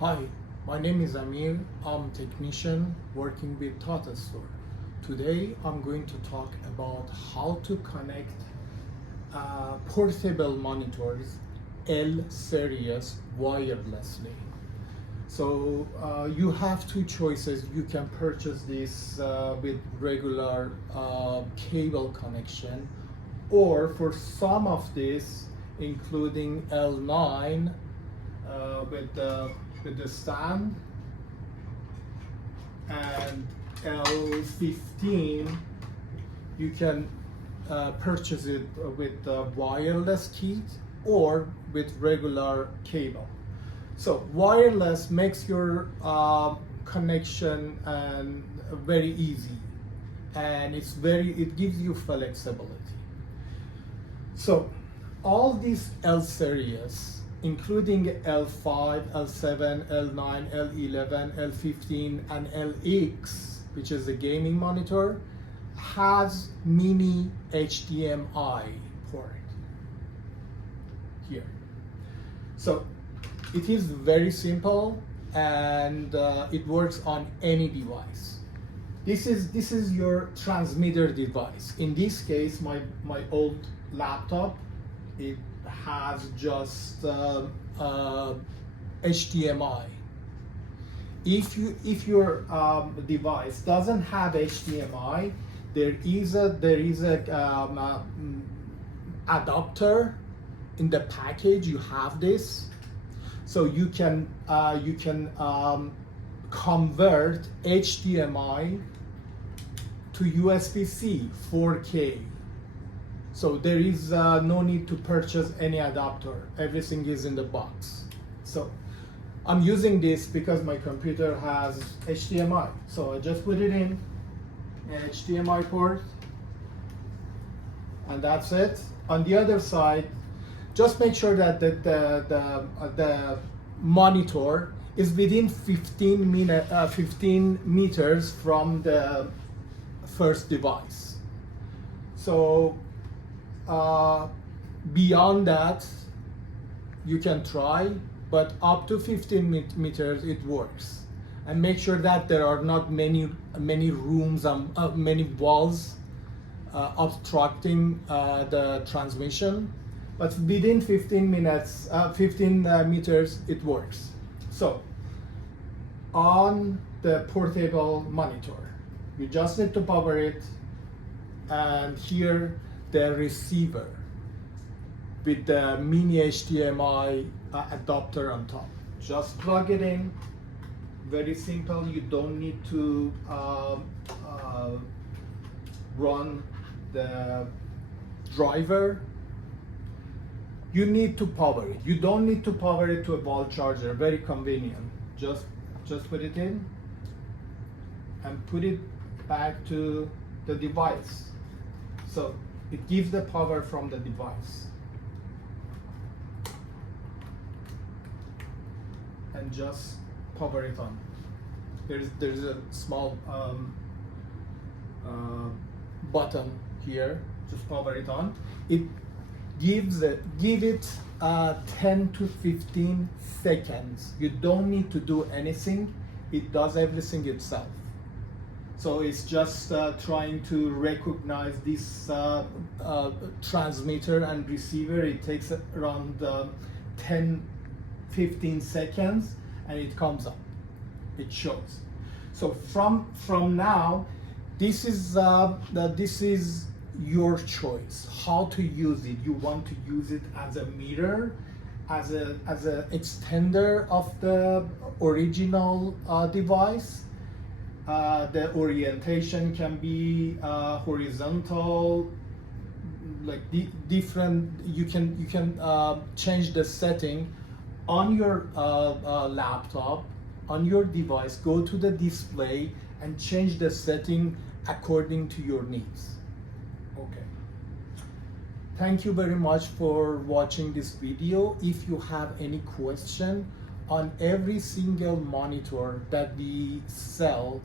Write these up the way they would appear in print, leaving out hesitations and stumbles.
Hi, my name is Amir. I'm a technician working with TUTT Store. Today I'm going to talk about how to connect portable monitors L series wirelessly. So you have two choices. You can purchase this with regular cable connection, or for some of this, including L9 with the stand, and L15, you can purchase it with the wireless kit or with regular cable. So wireless makes your connection very easy, and it gives you flexibility. So all these L series, including L5, L7, L9, L11, L15, and LX, which is a gaming monitor, has mini HDMI port here. So it is very simple, and it works on any device. This is your transmitter device. In this case, my old laptop, it has just HDMI. If your device doesn't have HDMI, there is a adapter in the package. You have this, so you can convert HDMI to USB-C 4K. So there is no need to purchase any adapter. Everything is in the box. So I'm using this because my computer has HDMI. So I just put it in an HDMI port, and that's it. On the other side, just make sure that the monitor is within 15 meters from the first device. So beyond that, you can try, but up to 15 meters it works. And make sure that there are not many rooms and many walls obstructing the transmission. But within 15 meters it works. So on the portable monitor, you just need to power it, and here the receiver with the mini HDMI adapter on top. Just plug it in. Very simple. You don't need to run the driver. You need to power it. You don't need to power it to a wall charger. Very convenient. Just put it in and put it back to the device. So it gives the power from the device. And just power it on. There's a small button here. Just power it on. It give it 10 to 15 seconds. You don't need to do anything. It does everything itself. So it's just trying to recognize this transmitter and receiver. It takes around 10-15 seconds, and it comes up. It shows. So from now, this is your choice how to use it. You want to use it as a mirror, as a extender of the original device. The orientation can be horizontal, like different. You can change the setting on your laptop, on your device. Go to the display and change the setting according to your needs. Okay. Thank you very much for watching this video. If you have any question, on every single monitor that we sell,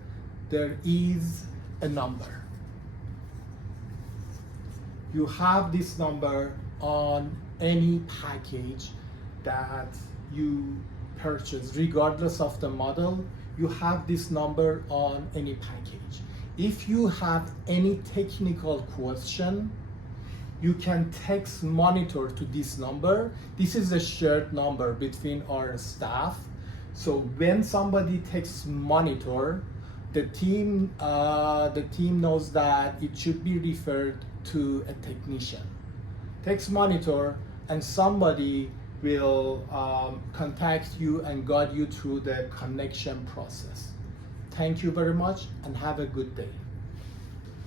there is a number. You have this number on any package that you purchase, regardless of the model, you have this number on any package. If you have any technical question, you can text monitor to this number. This is a shared number between our staff. So when somebody texts monitor, the team knows that it should be referred to a technician. Text monitor, and somebody will contact you and guide you through the connection process. Thank you very much and have a good day.